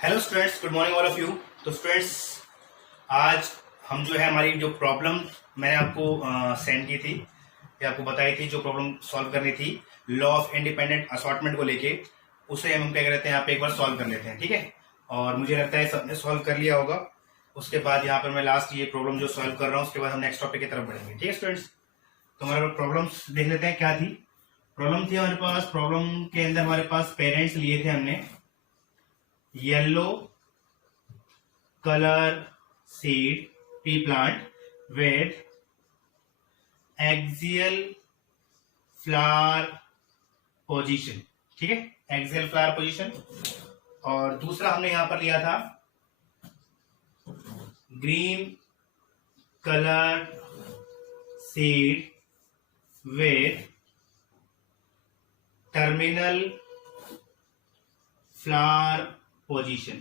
Hello students, good morning all of you. तो students, आज हम जो है हमारी जो प्रॉब्लम मैंने आपको सेंड की थी या आपको बताई थी, जो प्रॉब्लम सॉल्व करनी थी लॉ ऑफ इंडिपेंडेंट असॉर्टमेंट को लेके, उसे हम क्या करते हैं यहाँ पे एक बार सॉल्व कर लेते हैं, ठीक है। और मुझे लगता है सबने सॉल्व कर लिया होगा। उसके बाद यहाँ पर मैं लास्ट ये प्रॉब्लम जो सॉल्व कर रहा हूँ, उसके बाद हम नेक्स्ट टॉपिक की तरफ बढ़ेंगे, ठीक है स्टूडेंट्स। तो हमारे प्रॉब्लम्स देख लेते हैं क्या थी। प्रॉब्लम थी हमारे पास, प्रॉब्लम के अंदर हमारे पास पेरेंट्स लिए थे हमने yellow color seed pea plant with axial flower position, ठीक है, axial flower position। और दूसरा हमने यहां पर लिया था green color seed with terminal flower position।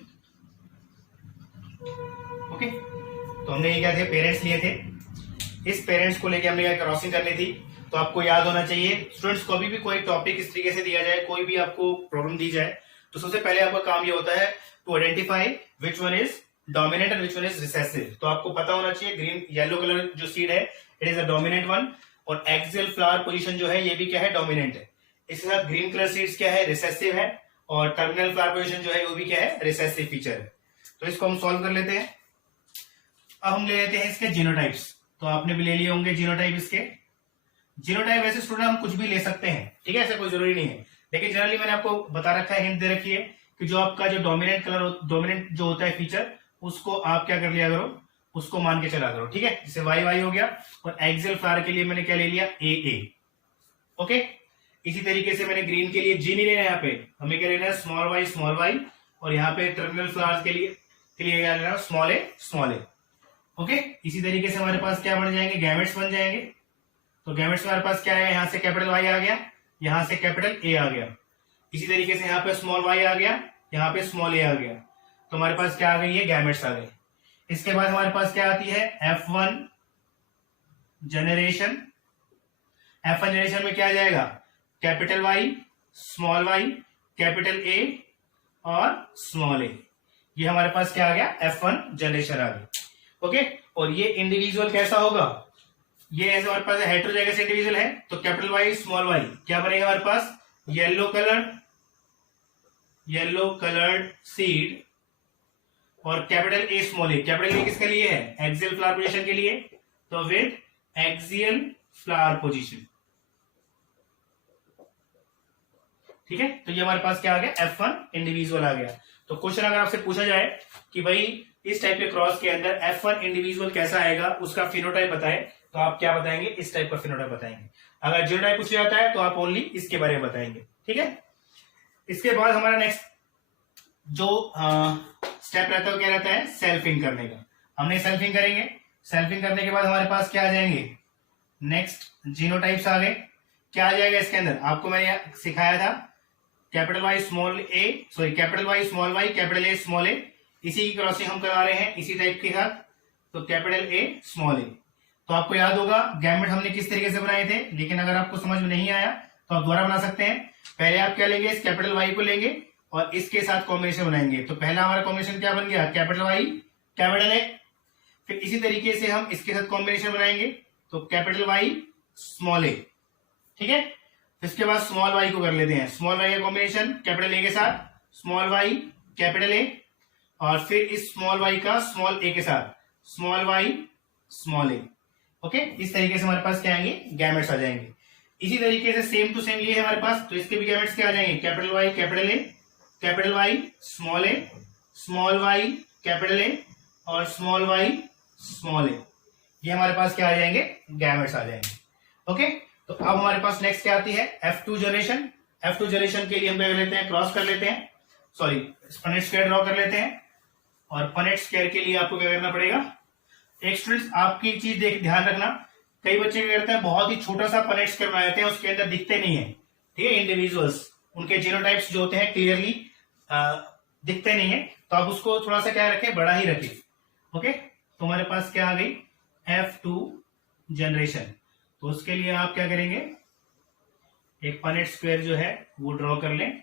Okay, तो हमने ये क्या थे, पेरेंट्स लिए थे। इस पेरेंट्स को लेके हमने क्या क्रॉसिंग करनी थी। तो आपको याद होना चाहिए स्टूडेंट्स, कभी भी कोई टॉपिक इस तरीके से दिया जाए, कोई भी आपको प्रॉब्लम दी जाए, तो सबसे पहले आपका काम ये होता है to identify which one is dominant and which one is recessive. तो आपको पता होना चाहिए ग्रीन येलो कलर जो सीड है it is a dominant one, और एक्सियल फ्लावर पोजीशन जो है ये भी क्या है, डोमिनेंट है। इसके साथ ग्रीन कलर सीड्स क्या है, रिसेसिव है, और टर्मिनल फ्लावर पोजीशन जो है वो भी क्या है, रिसेसिव फीचर है। तो इसको हम सॉल्व कर लेते हैं। अब हम ले लेते हैं इसके जीनोटाइप्स। तो आपने भी ले लिए होंगे जीनोटाइप इसके। जीनोटाइप वैसे स्टूडेंट हम कुछ भी ले सकते हैं, ठीक है, ऐसा कोई जरूरी नहीं है। लेकिन जनरली मैंने आपको बता रखा है, हिंट दे रखी है कि जो आपका जो डोमिनेंट कलर, डोमिनेंट जो होता है फीचर, उसको आप क्या कर लिया करो, उसको मान के चला करो, ठीक है। जैसे वाई वाई हो गया, और एक्सियल फ्लावर के लिए मैंने क्या ले लिया, ए ए। ओके, इसी तरीके से मैंने ग्रीन के लिए जी नहीं लेना, यहाँ पे हमें क्या लेना है, स्मॉल वाई, और यहाँ पे टर्मिनल फ्लावर्स के लिए क्या लेना है, स्मॉल ए। ओके, इसी तरीके से हमारे पास क्या बन जाएंगे, गैमेट्स बन जाएंगे। तो गैमेट्स में हमारे पास क्या है, यहां से कैपिटल वाई आ गया, यहां से कैपिटल ए आ गया। इसी तरीके से यहाँ पे स्मॉल वाई आ गया, यहाँ पे स्मॉल ए आ गया। तो हमारे पास क्या आ गई है, गैमेट्स आ गए। इसके बाद हमारे पास क्या आती है, F1 जनरेशन। F1 जनरेशन में क्या आ जाएगा, कैपिटल वाई, कैपिटल ए और स्मॉल ए। ये हमारे पास क्या आ गया, F1 जनरेशन आ गई। ओके, और ये इंडिविजुअल कैसा होगा, ये ऐसे हमारे पास हेटेरोजाइगस इंडिविजुअल है, तो कैपिटल वाई स्मॉल वाई क्या बनेगा हमारे पास, येलो कलर्ड सीड, और capital A small A. Capital ए किसके लिए है, एक्सियल फ्लावर पोजीशन के लिए, तो विद एक्सियल फ्लावर पोजीशन, ठीक है। तो ये हमारे पास क्या आ गया, F1 इंडिविजुअल आ गया। तो क्वेश्चन अगर आपसे पूछा जाए कि भाई इस टाइप के क्रॉस के अंदर F1 इंडिविजुअल कैसा आएगा, उसका फिनोटाइप बताए, तो आप क्या बताएंगे, इस टाइप का फिनोटाइप बताएंगे। अगर जीनोटाइप पूछा जाता है तो आप ओनली इसके बारे में बताएंगे, ठीक है। इसके बाद हमारा नेक्स्ट जो स्टेप रहता है वो क्या रहता है, सेल्फिंग करने का। हमने सेल्फिंग करेंगे, सेल्फिंग करने के बाद हमारे पास क्या आ जाएंगे, नेक्स्ट जीनोटाइप्स आ गए। क्या आ जाएगा इसके अंदर, आपको मैंने सिखाया था capital Y small A, sorry capital Y small Y, capital A small A, इसी की क्रॉसिंग हम करा रहे हैं इसी टाइप के साथ। तो कैपिटल ए स्मॉल ए। तो आपको याद होगा गैमेट हमने किस तरीके से बनाए थे, लेकिन अगर आपको समझ में नहीं आया तो आप दोबारा बना सकते हैं। पहले आप क्या लेंगे, इस कैपिटल वाई को लेंगे और इसके साथ कॉम्बिनेशन बनाएंगे। तो पहला हमारा कॉम्बिनेशन क्या बन गया, कैपिटल वाई कैपिटल ए। फिर इसी तरीके से हम इसके साथ कॉम्बिनेशन बनाएंगे, तो कैपिटल वाई स्मॉल ए, ठीक है। इसके बाद स्मॉल वाई को कर लेते हैं, स्मॉल वाई का कॉम्बिनेशन कैपिटल ए के साथ, स्मॉल वाई कैपिटल ए, और फिर इस स्मॉल वाई का स्मॉल ए के साथ, small Y small A. Okay, इस तरीके से हमारे पास क्या आएंगे, गैमेट्स आ जाएंगे। इसी तरीके से सेम टू सेम ये है हमारे पास, तो इसके भी गैमेट्स क्या आ जाएंगे, capital Y capital A, capital Y small A, small Y capital A, और स्मॉल वाई स्मॉल ए। ये हमारे पास क्या आ जाएंगे, गैमेट्स आ जाएंगे। ओके, तो अब हमारे पास नेक्स्ट क्या आती है, F2 जनरेशन। F2 जनरेशन के लिए हम क्या कर लेते हैं, क्रॉस कर लेते हैं, सॉरी पनेट स्क्वायर ड्रॉ कर लेते हैं। और पनेट स्क्वायर के लिए आपको क्या करना पड़ेगा, एक स्टूडेंट्स आपकी चीज ध्यान रखना, कई बच्चे क्या करते हैं, बहुत ही छोटा सा पनेट स्क्वायर बना देते हैं, उसके अंदर दिखते नहीं है, ठीक है, इंडिविजुअल्स उनके जीनोटाइप्स जो होते हैं क्लियरली दिखते नहीं है। तो आप उसको थोड़ा सा क्या रखें, बड़ा ही रखें। ओके, तो हमारे पास क्या आ गई, F2 जनरेशन। तो उसके लिए आप क्या करेंगे, एक पनेट स्क्वायर जो है वो ड्रॉ कर लें।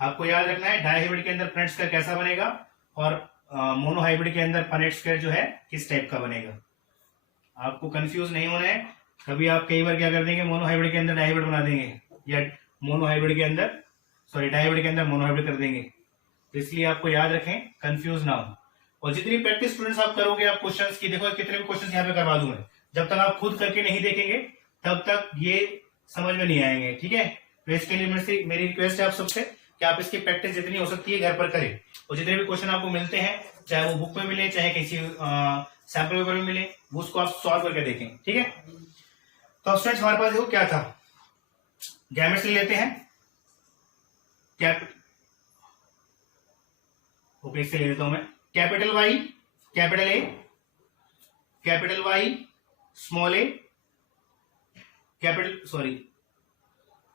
आपको याद रखना है डायहाइब्रिड के अंदर पनेट स्क्वायर कैसा बनेगा और मोनोहाइब्रिड के अंदर पनेट स्क्वायर जो है किस टाइप का बनेगा। आपको कंफ्यूज नहीं होना है। कभी आप कई बार क्या कर देंगे, मोनोहाइब्रिड के अंदर डायहाइब्रिड बना देंगे या मोनोहाइब्रिड के अंदर डायहाइब्रिड के अंदर मोनोहाइब्रिड कर देंगे। तो इसलिए आपको याद रखें, कंफ्यूज ना हो। और जितनी प्रैक्टिस स्टूडेंट्स आप करोगे आप क्वेश्चंस की, देखो कितने भी क्वेश्चंस यहाँ पे करवा दूं मैं, जब तक आप खुद करके नहीं देखेंगे तब तक ये समझ में नहीं आएंगे। ठीक है, तो इसके लिए मेरी रिक्वेस्ट है आप सबसे कि आप इसकी प्रैक्टिस जितनी हो सकती है घर पर करें। और जितने भी क्वेश्चन आपको मिलते हैं, चाहे वो बुक में मिले चाहे किसी सैंपल पेपर में मिले, वो उसको आप सॉल्व करके देखें। ठीक है, तो अब स्टूडेंट्स हमारे पास देखो क्या था, गैमेट्स ले लेते हैं। ओके, इससे ले लेता हूं मैं capital Y capital A, capital Y small A,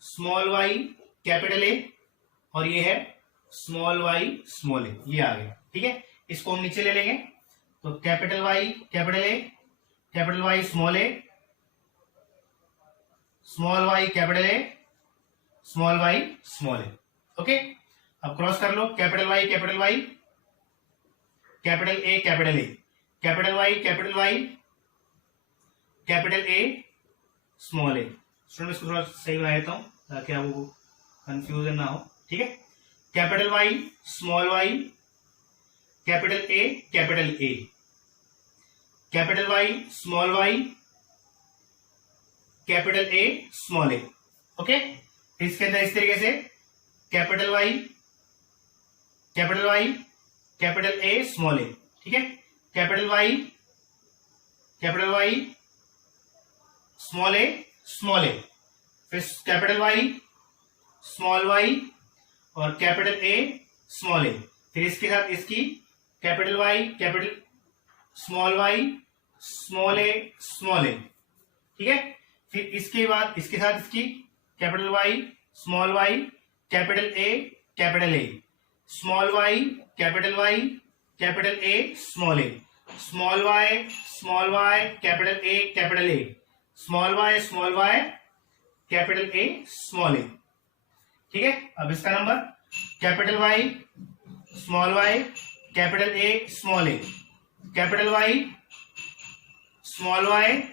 small Y capital A, और ये है स्मॉल वाई स्मॉल ए, ये आ गया। ठीक है, इसको हम नीचे ले लेंगे। तो capital Y capital A, capital Y small A, small Y capital A, small Y small A. Okay, अब क्रॉस कर लो, capital Y capital Y, capital A capital A, capital Y capital A, small A. Student इसको थोड़ा सही बना देता हूं ताकि आपको कंफ्यूजन ना हो। ठीक है, capital Y small Y, capital A capital A, capital Y small Y, capital A small A. Okay, इसके अंदर इस तरीके से capital Y capital A small A. ठीक है, कैपिटल वाई स्मॉल ए, फिर कैपिटल वाई स्मॉल वाई और capital A small A, फिर इसके साथ इसकी capital Y capital small Y small A. ठीक है, फिर इसके बाद इसके साथ इसकी capital Y small Y capital A, small Y capital A small A, small Y capital A, small Y capital A small A. ठीक है, अब इसका number capital Y small Y capital A small A, capital Y small A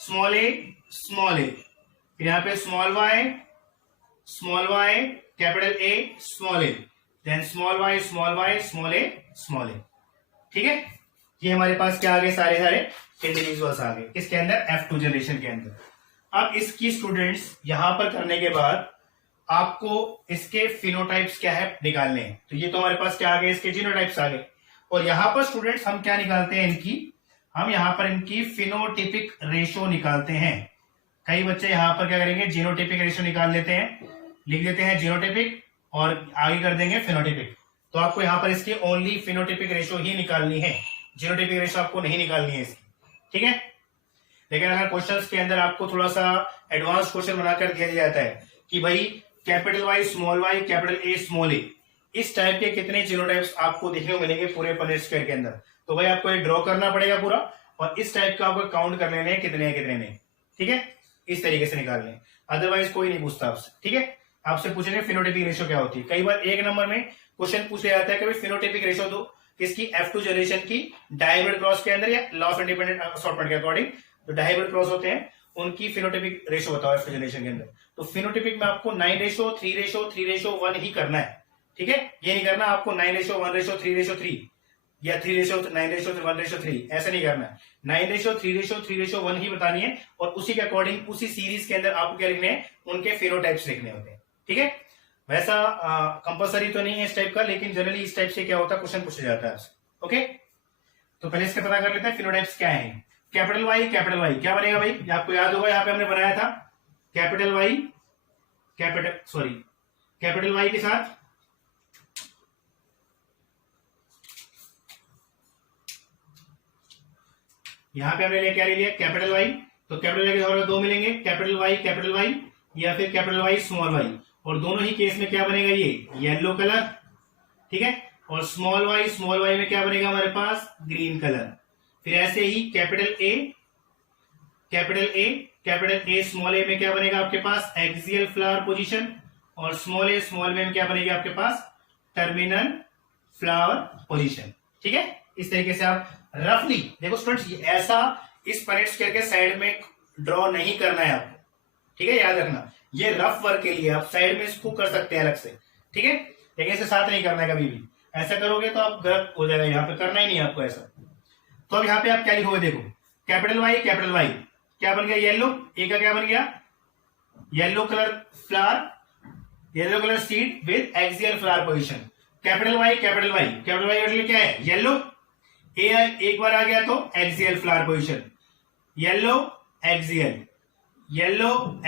small A, फिर यहाँ पे small Y capital A small A, then small Y small A. ठीक है, ये हमारे पास क्या आ गए, सारे इंडिविजुअल्स आ गए किसके अंदर, F2 जनरेशन के अंदर। अब इसकी स्टूडेंट्स यहां पर करने के बाद आपको इसके फिनोटाइप्स क्या है निकालने हैं। तो ये तो हमारे पास क्या आ गए, इसके जीनोटाइप्स आ गए। और यहां पर स्टूडेंट्स हम क्या निकालते हैं, हम यहां पर इनकी फिनोटिपिक रेशो निकालते हैं। कई बच्चे यहां पर क्या करेंगे, जीनोटिपिक रेशो निकाल लेते हैं, लिख देते हैं जीनोटिपिक और आगे कर देंगे फिनोटिपिक। तो आपको यहां पर इसकी ओनली फिनोटिपिक रेशो ही निकालनी है, जीनोटिपिक रेशो आपको नहीं निकालनी है इसकी। ठीक है, लेकिन अगर क्वेश्चंस के अंदर आपको थोड़ा सा एडवांस क्वेश्चन बनाकर दिया जाता है कि भाई capital Y small Y capital A small A, इस टाइप के कितने जीनोटाइप्स आपको देखने को मिलेंगे पूरे पनेट स्क्वायर के अंदर, तो भाई आपको ये ड्रॉ करना पड़ेगा पूरा और इस टाइप का आपको काउंट कर लेने कितने नहीं। ठीक है, इस तरीके से निकाल लें, अदरवाइज कोई नहीं पूछता आपसे। ठीक है, आपसे पूछेंगे फिनोटिपिक रेशो क्या होती है। कई बार एक नंबर में क्वेश्चन पूछा जाता है कि भाई फिनोटिपिक रेशो दो किसकी, F2 जनरेशन की डायहाइब्रिड क्रॉस के अंदर या लॉ ऑफ इंडिपेंडेंट असॉर्टमेंट के अकॉर्डिंग जो डायहाइब्रिड क्रॉस होते हैं उनकी फिनोटिपिक रेशो बताओ F2 जनरेशन के अंदर। तो फिनोटिपिक में आपको 9:3:3:1 ही करना है। ठीक है, ये नहीं करना आपको 9:1:3:3 या 3:9:1:3, ऐसा नहीं करना है। 9:3:3:1 ही बतानी है और उसी के अकॉर्डिंग उसी सीरीज के अंदर आपको क्या लिखने हैं, उनके फिनोटाइप्स लिखने होते हैं। ठीक है, वैसा कंपलसरी तो नहीं है इस टाइप का, लेकिन जनरली इस टाइप से क्या होता है, क्वेश्चन पूछा जाता है आपसे। ओके, तो पहले इसका पता कर लेते हैं फिनोटाइप्स क्या है। कैपिटल वाई क्या बनेगा भाई, आपको याद होगा यहाँ पे हमने बनाया था कैपिटल वाई के साथ यहां पे हमने क्या ले लिया, कैपिटल वाई। तो कैपिटल वाई के जगह 2 मिलेंगे, कैपिटल वाई या फिर कैपिटल वाई स्मॉल वाई, और दोनों ही केस में क्या बनेगा, ये येलो कलर। ठीक है, और स्मॉल वाई में क्या बनेगा हमारे पास, ग्रीन कलर। फिर ऐसे ही कैपिटल ए स्मॉल ए में क्या बनेगा आपके पास, एक्सियल फ्लावर पोजीशन, और स्मॉल में क्या बनेगी आपके पास, टर्मिनल फ्लावर पोजीशन। ठीक है, इस तरीके से आप रफली देखो स्टूडेंट्स, ऐसा इस पनेट स्क्वायर के साइड में ड्रॉ नहीं करना है आपको। ठीक है, याद रखना, ये रफ वर्क के लिए आप साइड में इसको कर सकते हैं अलग से। ठीक है, लेकिन इसे साथ नहीं करना है कभी भी, ऐसा करोगे तो आप गलत हो जाएगा, यहाँ पे करना ही नहीं है आपको ऐसा। तो अब यहाँ पे आप क्या लिखोगे, देखो कैपिटल वाई क्या बन गया, येलो, ए का क्या बन गया, yellow colour flower, yellow colour seed with axial flower position. Capital Y मतलब क्या है, येलो, ए एक बार आ गया तो axial flower position, yellow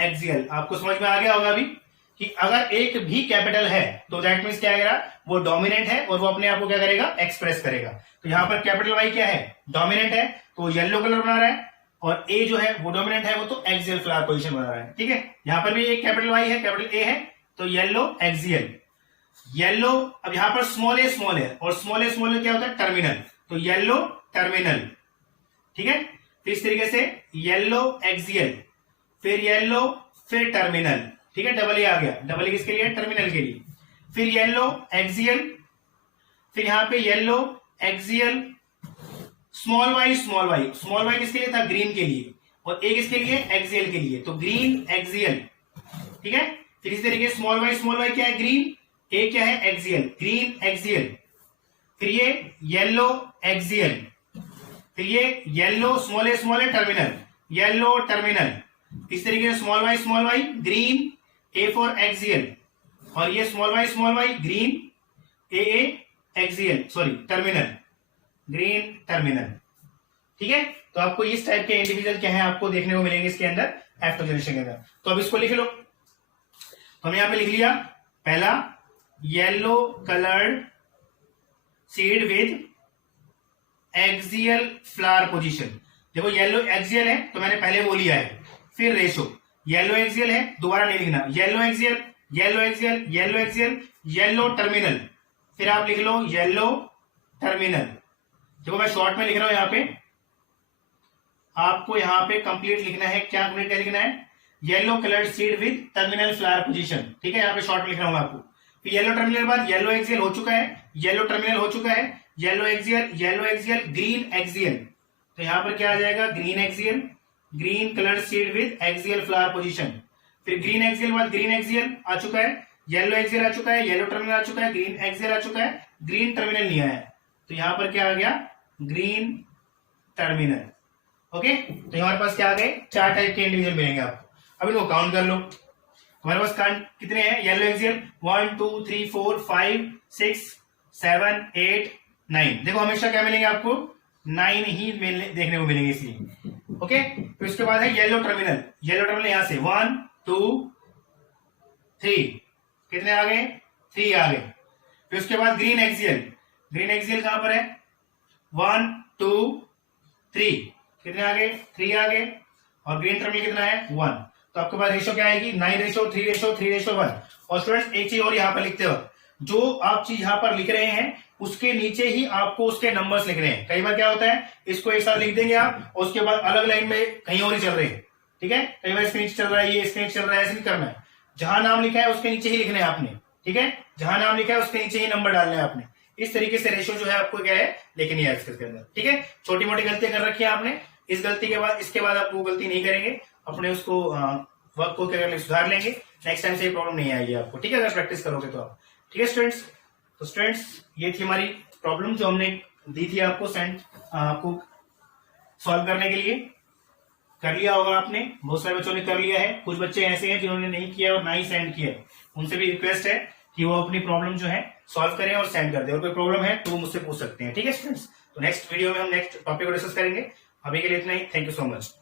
axial. आपको समझ में आ गया होगा अभी कि अगर एक भी कैपिटल है तो दैट मीन्स क्या करेगा, वो डोमिनेंट है और वो अपने आप को क्या करेगा, एक्सप्रेस करेगा। तो यहां पर कैपिटल वाई क्या है, डोमिनेंट है, तो येलो कलर बना रहा है, और ए जो है वो डोमिनेंट है, वो तो एक्सियल फ्लावर पोजीशन बना रहा है। ठीक है, यहां पर भी एक कैपिटल वाई है, कैपिटल ए है, तो येलो एक्सियल, येलो। अब यहां पर स्मॉल है और स्मॉल क्या होता है, टर्मिनल, तो येलो टर्मिनल। ठीक है, तो इस तरीके से येलो एक्सियल, फिर येलो, फिर टर्मिनल। ठीक है, डबल ए आ गया, डबल ए किसके लिए, टर्मिनल के लिए, फिर येलो एक्सियल, फिर यहां पे येलो एक्सियल, स्मॉल वाई किसके लिए था, ग्रीन के लिए, और ए किसके लिए, एक्सियल के लिए, तो ग्रीन एक्सियल। ठीक है, फिर इस तरीके स्मॉल वाई क्या है, ग्रीन, ए क्या है, एक्सियल, ग्रीन एक्सियल, फिर ये येलो एक्सियल, फिर ये येलो स्मॉल है टर्मिनल, येलो टर्मिनल। इस तरीके से small Y green, A for axial, और ये small Y green, A axial, sorry terminal, green terminal. ठीक है, तो आपको इस टाइप के इंडिविजुअल क्या है आपको देखने को मिलेंगे इसके अंदर, एफ जनरेशन के अंदर। तो अब इसको लिख लो, तो हम यहां पे लिख लिया, पहला yellow coloured seed with axial flower position. देखो येलो एक्सियल है तो मैंने पहले वो लिया है, फिर रेशो, येलो एक्सियल है, दोबारा नहीं लिखना, येलो एक्सियल, येलो टर्मिनल, फिर आप लिख लो येलो टर्मिनल। देखो मैं शॉर्ट में लिख रहा हूं, यहां पे आपको यहां पे कंप्लीट लिखना है, क्या कंप्लीट लिखना है, yellow coloured seed with terminal flower position. ठीक है, यहां पे शॉर्ट में लिख रहा हूं आपको। फिर येलो टर्मिनल बाद येलो एक्सियल हो चुका है, येलो टर्मिनल हो चुका है, येलो एक्सियल, ग्रीन एक्सियल, तो यहां पर क्या आ जाएगा, green axial, green colour seed with axial flower position. फिर ग्रीन एक्सियल बाद ग्रीन एक्सियल आ चुका है, येलो एक्सियल आ चुका है, येलो टर्मिनल आ चुका है, ग्रीन एक्सियल आ चुका है, ग्रीन टर्मिनल नहीं आया, तो यहां पर क्या आ गया, ग्रीन टर्मिनल। ओके, तो हमारे पास क्या आ गए, 4 टाइप के इंडिविजुअल मिलेंगे आपको। अब इनको काउंट कर लो, हमारे पास कितने हैं, येलो एक्सियल 1 2 3 4 5 6 7 8 9। देखो हमेशा क्या मिलेंगे आपको, 9 ही देखने को मिलेंगे इसलिए। ओके, तो इसके बाद है येलो टर्मिनल यहां से 1 2 3, कितने आ गए, 3 आ गए। फिर उसके बाद ग्रीन एक्सियल कहां पर है, 1 2 3, कितने आ गए, 3 आ गए, और ग्रीन टर्मिनल कितना है, 1। तो आपके पास रेशो क्या आएगी, 9:3:3:1। और स्टूडेंट्स एक चीज और यहाँ पर लिखते वक्त, जो आप चीज यहाँ पर लिख रहे हैं उसके नीचे ही आपको उसके नंबर्स लिख रहे हैं। कई बार क्या होता है, इसको एक साथ लिख देंगे आप और उसके बाद अलग लाइन में कहीं और ही चल रहे हैं। ठीक है, कई बार इसके नीचे चल रहा है, ये इसके नीचे चल रहा है, ऐसे नहीं करना है, जहां नाम लिखा है उसके नीचे ही लिखना है आपने। ठीक है, जहां नाम लिखा है उसके नीचे ही नंबर डालना है आपने। इस तरीके से रेशो जो है आपको क्या है लिखनी है इसके अंदर। ठीक है, छोटी मोटी गलतियां कर रखी है आपने, इस गलती के बाद इसके बाद आप वो गलती नहीं करेंगे, अपने उसको वर्क को क्या सुधार लेंगे, नेक्स्ट टाइम से ये प्रॉब्लम नहीं आएगी आपको। ठीक है, अगर प्रैक्टिस करोगे तो आप। ठीक है स्टूडेंट्स, तो स्टूडेंट्स ये थी हमारी प्रॉब्लम जो हमने दी थी आपको आपको सॉल्व करने के लिए। कर लिया होगा आपने, बहुत सारे बच्चों ने कर लिया है, कुछ बच्चे ऐसे हैं जिन्होंने नहीं किया और ना ही सेंड किया, उनसे भी रिक्वेस्ट है कि वो अपनी प्रॉब्लम जो है सॉल्व करें और सेंड कर दे। और कोई प्रॉब्लम है तो वो मुझसे पूछ सकते हैं। ठीक है स्टूडेंट्स, तो नेक्स्ट वीडियो में हम नेक्स्ट टॉपिक को डिस्कस करेंगे। अभी के लिए इतना ही, थैंक यू सो मच।